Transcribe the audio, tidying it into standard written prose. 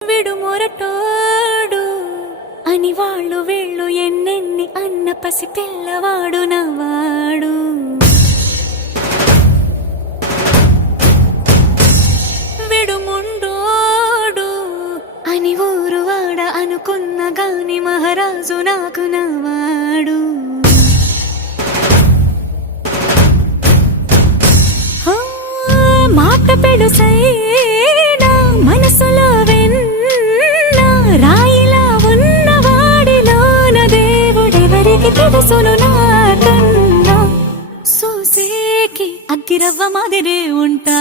విడు మొరటోడు అని వాళ్ళు వీళ్ళు ఎన్నెన్ని అన్న పసి పిల్లవాడు నవాడు. విడు ముండోడు అని ఊరు వాడ అనుకున్న గాని మహారాజు నాకు నవాడు. మాట పెడుసైనా మనసులో వెన్న రాయిలా ఉన్నవాడిలోన దేవుడెవరికి తెలుసును నాకన్నా. సూసేకి అగ్గిరవ్వ మాదిరే ఉంటా